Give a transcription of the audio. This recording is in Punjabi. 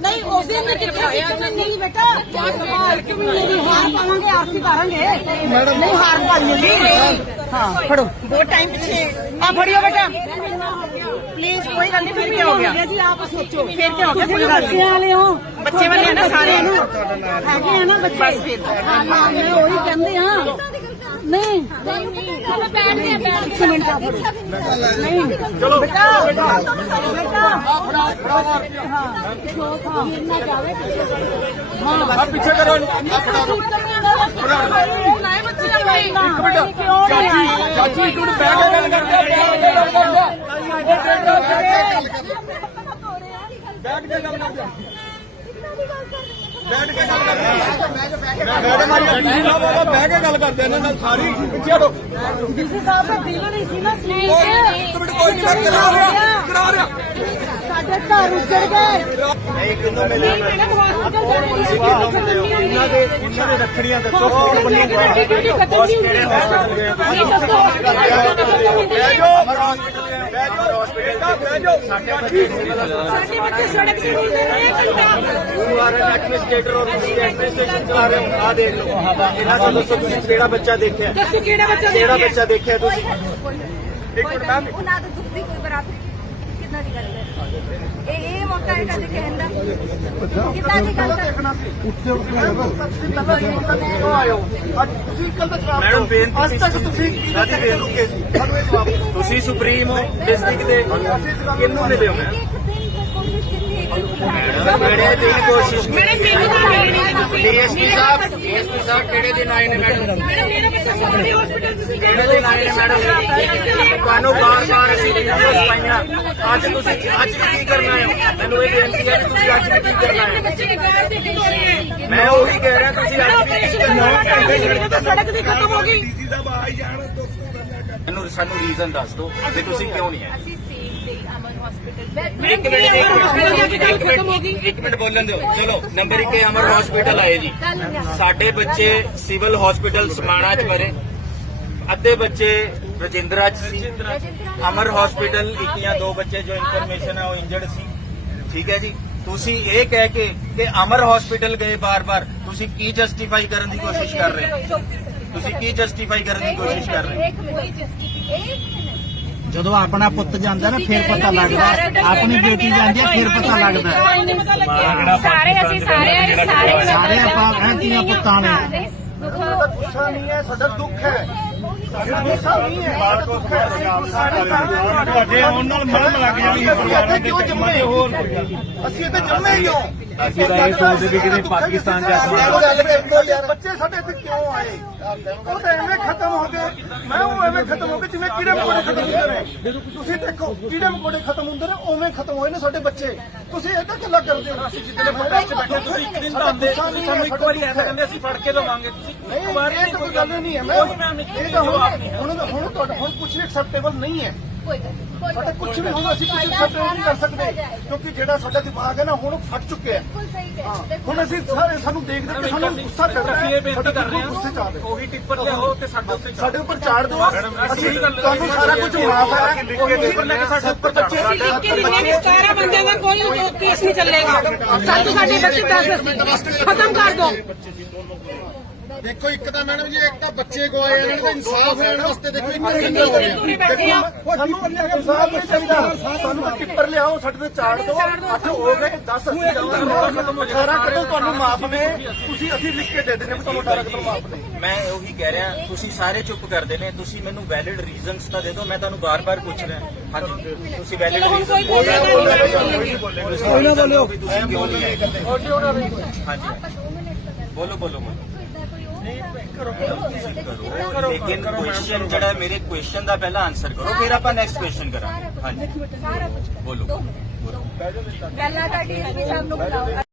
ਨਹੀਂ ਉਸ ਦਿਨ ਮੈਂ ਦਿਖਾਇਆ ਨਹੀਂ ਬੇਟਾ ਮੇਰੀ ਹਾਰ ਪਾਵਾਂਗੇ ਆਰਤੀ ਕਰਾਂਗੇ ਮੈਡਮ ਨਹੀਂ ਹਾਰ ਪਾਈਏ ਜੀ ਹਾਂ। ਫੜੋ ਬਹੁਤ ਟਾਈਮ ਪਿੱਛੇ ਆ ਫੜਿਓ ਬੇਟਾ ਪਲੀਜ਼ ਕੋਈ ਗੱਲ ਨਹੀਂ ਫਿਰ ਕੀ ਹੋ ਗਿਆ ਜੀ ਆਪ ਸੋਚੋ ਫਿਰ ਕੀ ਹੋ ਗਿਆ ਕੋਈ ਗੱਲ ਬੱਚੇ ਵਾਲੇ ਹੋ ਬੱਚੇ ਵਾਲੇ ਆ ਨਾ ਸਾਰੇ ਹੈਗੇ ਆ ਨਾ ਬੱਚੇ। ਹਾਂ। ਹਾਂ ਮੈਂ ਉਹੀ ਕਹਿੰਦੇ ਆ ਨਹੀਂ। ਚਲੋ ਬੈਠਦੇ ਆ ਬੈਠ ਕੇ ਮਿੰਟ ਆ ਫੜੋ ਨਹੀਂ। ਚਲੋ। ਬੇਟਾ। ਬੇਟਾ। ਹਾਂ ਪਿੱਛੇ ਕਰੋ। ਨਹੀਂ ਬੱਚੇ ਆਪਣੇ ਕਿਉਂ ਚਾਚੀ ਚਾਚੀ ਤੂੰ ਬਹਿ ਕੇ ਗੱਲ ਕਰਦੇ ਬੈਠ ਕੇ ਗੱਲ ਕਰਦੇ ਬੈਠ ਕੇ ਗੱਲ ਕਰਦੇ ਮੈਡਮ ਆ। ਜੀ ਸਾਹਿਬ ਉਹ ਬਹਿ ਕੇ ਗੱਲ ਕਰਦੇ ਇਹਨਾਂ ਨਾਲ ਸਾਰੀ ਪਿੱਛੇ ਹਟੋ। ਡੀਸੀ ਸਾਹਿਬ ਦਾ ਦਿਲ ਨਹੀਂ ਸੀ ਨਾ ਸਲੀਪ ਇੱਕ ਮਿੰਟ ਕੋਈ ਨਹੀਂ ਮੈਂ ਕਰਾ ਰਿਹਾ ਕਰਾ ਰਿਹਾ। ਸਾਡੇ ਘਰ ਉੱਜੜ ਗਏ। ਨਹੀਂ ਕਿੰਨੋਂ ਮਿਲੇ ਮੈਡਮ ਹਸਪੀਟਲ ਜਾਣੇ ਸੀ ਉਹਨਾਂ ਦੇ ਉਹਨਾਂ ਦੇ ਰੱਖੜੀਆਂ ਦੱਸੋ ਕੌਣ ਬੰਨੀ ਡਿਊਟੀ ਖਤਮ ਨਹੀਂ ਹੁੰਦੀ ਤੁਸੀਂ ਦੱਸੋ ਬਹਿ ਜਾਓ ਬਹਿ ਜਾਓ ਹਸਪੀਟਲ ਬਹਿ ਜਾਓ ਸਾਡੇ ਬੱਚੇ ਬੱਚੇ ਸੜਕ ਤੇ ਰੁਲਦੇ ਰਹੇ ਘੰਟਾ ਯੂ ਆਰ ਐਨ ਐਡਮਿਨਿਸਟ੍ਰੇਟਰ ਔਰ ਤੁਸੀਂ ਐਡਮਿਨਿਸਟ੍ਰੇਸ਼ਨ ਚਲਾ ਰਹੇ ਹੋ ਆ ਦੇਖ ਲਓ ਇਹਨਾਂ ਤੋਂ ਦੱਸੋ ਤੁਸੀਂ ਕਿਹੜਾ ਬੱਚਾ ਦੇਖਿਆ ਦੱਸੋ ਕਿਹੜਾ ਬੱਚਾ ਕਿਹੜਾ ਦੇਖਿਆ ਬੱਚਾ ਦੇਖਿਆ ਤੁਸੀਂ ਇੱਕ ਮਿੰਟ ਮੈਮ ਉਹਨਾਂ ਦਾ ਦੁੱਖ ਦੀ ਕੋਈ ਬਰਾਬਰੀ ਕਿੰਨਾ ਦੀ ਗੱਲ ਹੈ ਮੌਕਾ ਹੈ ਕਦੇ ਕਹਿਣ ਦਾ ਕਿੰਨਾ ਦੀ ਗੱਲ ਹੈ ਮੈਡਮ ਬੇਨਤੀ ਅੱਜ ਤੱਕ ਤੁਸੀਂ ਸਾਡੀ ਬੇਨਤੀ ਸੀ ਸਾਨੂੰ ਇਹ ਜਵਾਬ ਤੁਸੀਂ ਸੁਪਰੀਮ ਡਿਸਟ੍ਰਿਕਟ ਦੇ ਕਿੰਨੂੰ ਮਿਲੇ ਹੋ? ਮੈਂ ਮੇਰੇ ਦੀ ਕੋਸ਼ਿਸ਼ ਮੈਡਮ ਮੈਨੂੰ ਤਾਂ ਮਿਲ ਨਹੀਂ ਤੁਸੀਂ ਡੀਐਸਪੀ ਸਾਹਿਬ ਡੀਐਸਪੀ ਸਾਹਿਬ ਕਿਹੜੇ ਦਿਨ ਆਏ ਨੇ ਮੈਡਮ? ਮੈਡਮ ਮੇਰਾ ਬੱਚਾ ਸਾਡੇ ਹਸਪੀਟਲ ਤੁਸੀਂ ਕਿਹੜੇ ਦਿਨ ਆਏ ਨੇ ਮੈਡਮ? ਤੁਹਾਨੂੰ ਬਾਰ ਬਾਰ ਅੱਜ ਤੁਸੀਂ ਅੱਜ ਕੀ ਕਰਨਾ ਹੈ ਮੈਨੂੰ ਇਹ ਬੇਨਤੀ ਹੈ ਕਿ ਤੁਸੀਂ ਅੱਜ ਕੀ ਕਰਨਾ ਹੈ। ਮੈਂ ਉਹੀ ਕਹਿ ਰਿਹਾ ਤੁਸੀਂ ਅੱਜ ਵੀ ਕੀ ਕਰਨਾ ਹੈ ਸੜਕ ਦੀ ਖਤਮ ਹੋ ਗਈ ਮੈਨੂੰ ਸਾਨੂੰ ਰੀਜ਼ਨ ਦੱਸ ਦਿਓ ਕਿ ਤੁਸੀਂ ਕਿਉਂ ਨਹੀਂ ਆਏ ਮਿੰਟ ਇੱਕ ਮਿੰਟ, ਇੱਕ ਮਿੰਟ ਇੱਕ ਮਿੰਟ ਬੋਲਣ ਦਿਓ। ਚਲੋ ਨੰਬਰ 1 ਅਮਰ ਹਸਪੀਟਲ ਆਏ ਜੀ। ਸਾਡੇ ਬੱਚੇ ਸਿਵਲ ਹਸਪੀਟਲ ਸਮਾਣਾ ਚ ਮਰੇ ਅੱਧੇ ਬੱਚੇ ਰਜਿੰਦਰਾ ਚ ਸੀ। ਅਮਰ ਹਸਪੀਟਲ ਇੱਕ ਜਾਂ ਦੋ ਬੱਚੇ ਜੋ ਇਨਫੋਰਮੇਸ਼ਨ ਹੈ ਉਹ ਇੰਜਰਡ ਸੀ। ਠੀਕ ਹੈ ਜੀ? ਤੁਸੀਂ ਇਹ ਕਹਿ ਕੇ ਕਿ ਅਮਰ ਹਸਪੀਟਲ ਗਏ ਬਾਰ-ਬਾਰ ਤੁਸੀਂ ਕੀ ਜਸਟੀਫਾਈ ਕਰਨ ਦੀ ਕੋਸ਼ਿਸ਼ ਕਰ ਰਹੇ ਹੋ? ਤੁਸੀਂ ਕੀ ਜਸਟੀਫਾਈ ਕਰਨ ਦੀ ਕੋਸ਼ਿਸ਼ ਕਰ ਰਹੇ ਹੋ? ਜਦੋਂ ਆਪਣਾ ਪੁੱਤ ਜਾਂਦਾ ਨਾ ਫਿਰ ਪਤਾ ਲੱਗਦਾ। ਆਪਣੀ ਬੇਟੀ ਜਾਂਦੀ ਹੈ ਫਿਰ ਪਤਾ ਲੱਗਦਾ। ਸਾਰੇ ਅਸੀਂ ਸਾਰੇ ਸਾਰੇ ਸਾਰੇ ਆਪਾਂ ਕਹਿੰਦੀਆਂ ਪੁੱਤਾਂ ਨੇ। ਸਾਡਾ ਗੁੱਸਾ ਨਹੀਂ ਹੈ ਸਾਡਾ ਦੁੱਖ ਹੈ। ਤੁਹਾਡੇ ਆਉਣ ਨਾਲ ਮਰਮ ਲੱਗ ਜਾਣੀ ਹੈ ਪਰਿਵਾਰਾਂ ਦੇ ਜੰਮੇ? ਹੋਰ ਅਸੀਂ ਇੱਥੇ ਜੰਮੇ ਹੀ ਹੋ ਅਸੀਂ ਤਾਂ ਇਹ ਸੋਚਦੇ ਵੀ ਕਿਤੇ ਪਾਕਿਸਤਾਨ ਜਾ ਕੇ ਬੱਚੇ ਸਾਡੇ ਇੱਥੇ ਕਿਉਂ ਆਏ? ਉਹ ਤਾਂ ਐਵੇਂ ਖਤਮ ਹੋ ਗਏ। ਮੈਂ ਉਹ ਐਵੇਂ ਖਤਮ ਹੋ ਗਏ ਜਿਵੇਂ ਕੀੜੇ ਮਕੌੜੇ ਖਤਮ ਹੁੰਦੇ ਨੇ। ਤੁਸੀਂ ਦੇਖੋ ਕੀੜੇ ਮਕੌੜੇ ਖਤਮ ਹੁੰਦੇ ਨੇ ਉਵੇਂ ਖਤਮ ਹੋਏ ਨੇ ਸਾਡੇ ਬੱਚੇ। ਤੁਸੀਂ ਏਦਾਂ ਗੱਲਾਂ ਕਰਦੇ ਹੋ? ਅਸੀਂ ਜਿੱਦਲੇ ਫੋਟੋ 'ਚ ਬੈਠੇ ਤੁਸੀਂ ਇੱਕ ਦਿਨ ਤਾਂ ਆਉਂਦੇ ਤੁਸੀਂ ਸਾਨੂੰ ਇੱਕ ਵਾਰੀ ਐਸਾ ਕਹਿੰਦੇ ਅਸੀਂ ਫੜ ਕੇ ਲਵਾਂਗੇ ਤੁਸੀਂ ਨਹੀਂ ਇਹ ਤਾਂ ਕੋਈ ਗੱਲ ਨਹੀਂ ਹੈ ਮੈਂ ਇਹ ਤਾਂ ਹੁਣ ਹੁਣ ਹੁਣ ਤੁਹਾਡਾ ਹੁਣ ਕੁਝ ਵੀ ਐਕਸੈਪਟੇਬਲ ਨਹੀਂ ਹੈ। ਕੋਈ ਗੱਲ ਕੋਈ ਸਾਡਾ ਕੁਝ ਵੀ ਹੁਣ ਅਸੀਂ ਕੁਝ ਐਕਸੈਪਟੇਬਲ ਨਹੀਂ ਕਰ ਸਕਦੇ ਕਿਉਂਕਿ ਜਿਹੜਾ ਸਾਡਾ ਦਿਮਾਗ ਹੈ ਨਾ ਹੁਣ ਉਹ ਫਟ ਚੁੱਕਿਆ ਹੈ। ਬਿਲਕੁਲ ਸਹੀ ਹਾਂ, ਹੈ ਹੁਣ ਅਸੀਂ ਸਾਰੇ ਸਾਨੂੰ ਦੇਖ ਦੇਖ ਕੇ ਸਾਨੂੰ ਗੁੱਸਾ ਚੜ ਰਿਹਾ ਹੈ ਬੇਨਤੀ ਕਰ ਰਹੇ ਹਾਂ। ਉਹੀ ਟਿੱਪਰ ਲਿਆਓ ਤੇ ਸਾਡੇ ਉੱਤੇ ਸਾਡੇ ਉੱਪਰ ਚਾੜ ਦਿਓ। ਅਸੀਂ ਤੁਹਾਨੂੰ ਸਾਰਾ ਕੁਝ ਮਾਫ ਹੈ ਉਹੀ ਟਿੱਪਰ ਲੈ ਕੇ ਸਾਡੇ ਉੱਪਰ ਬੱਚੇ ਕਿ ਦਿਨੇ ਵੀ 17 ਬੰਦਿਆਂ ਦਾ ਕੋਈ ਕੇਸ ਨਹੀਂ ਚੱਲੇਗਾ। ਸਾਨੂੰ ਸਾਡੇ ਬੱਚੇ ਪੈਸੇ ਖਤਮ ਕਰ ਦੋ ਦੇਖੋ ਇੱਕ ਤਾਂ ਮੈਡਮ ਜੀ ਇੱਕ ਤਾਂ ਬੱਚੇ ਗਵਾਏ ਇਹਨਾਂ ਨੂੰ ਇਨਸਾਫ ਹੋਣ ਵਾਸਤੇ ਦੇਖੋ ਇੱਕ ਸਿੰਗਲ ਹੋ ਗਿਆ। ਪੂਰੇ ਬੈਠੇ ਆ। ਸਾਨੂੰ ਇਨਸਾਫ ਨਹੀਂ ਚਾਹੀਦਾ ਸਾਨੂੰ ਟਿੱਪਰ ਲਿਆਓ ਸਾਡੇ ਤੇ ਚਾੜ ਦਿਓ ਅੱਠ ਹੋ ਗਏ 10 ਅਸੀਂ ਖਤਮ ਹੋ ਜਾਏਗਾ 18 ਕਤਲ ਤੁਹਾਨੂੰ ਮਾਫ ਨੇ। ਤੁਸੀਂ ਅਸੀਂ ਲਿਖ ਕੇ ਦੇ ਦਿੰਦੇ ਵੀ ਤੁਹਾਨੂੰ 18 ਕਤਲ ਮਾਫ ਨੇ। ਮੈਂ ਉਹੀ ਕਹਿ ਰਿਹਾ ਤੁਸੀਂ ਸਾਰੇ ਚੁੱਪ ਕਰਦੇ ਨੇ ਤੁਸੀਂ ਮੈਨੂੰ ਵੈਲਿਡ ਰੀਜ਼ਨਸ ਤਾਂ ਦੇ ਦਿਓ ਮੈਂ ਤੁਹਾਨੂੰ ਬਾਰ-ਬਾਰ ਪੁੱਛ ਰਿਹਾ। ਹਾਂਜੀ ਤੁਸੀਂ ਵੈਲਿਡ ਰੀਜ਼ਨ ਨਾ ਬੋਲਿਓ। ਤੁਸੀਂ ਕਿਉਂ ਨਹੀਂ ਹਾਂਜੀ। ਬੋਲੋ ਬੋਲੋ ਬੋਲੋ। ਲੇਕਿਨ ਕੁਐਸਚਨ ਜਿਹੜਾ ਹੈ, ਮੇਰੇ ਕੁਐਸਚਨ ਦਾ ਪਹਿਲਾਂ ਆਨਸਰ ਕਰੋ ਫਿਰ ਆਪਾਂ ਨੈਕਸਟ ਕੁਐਸਚਨ ਕਰਾਂਗੇ। ਹਾਂਜੀ। ਸਾਰਾ ਕੁਝ ਬੋਲੋ। ਪਹਿਲਾਂ ਤਾਂ ਡੀਐਸਪੀ ਸਾਹਿਬ ਨੂੰ ਬੁਲਾਓ।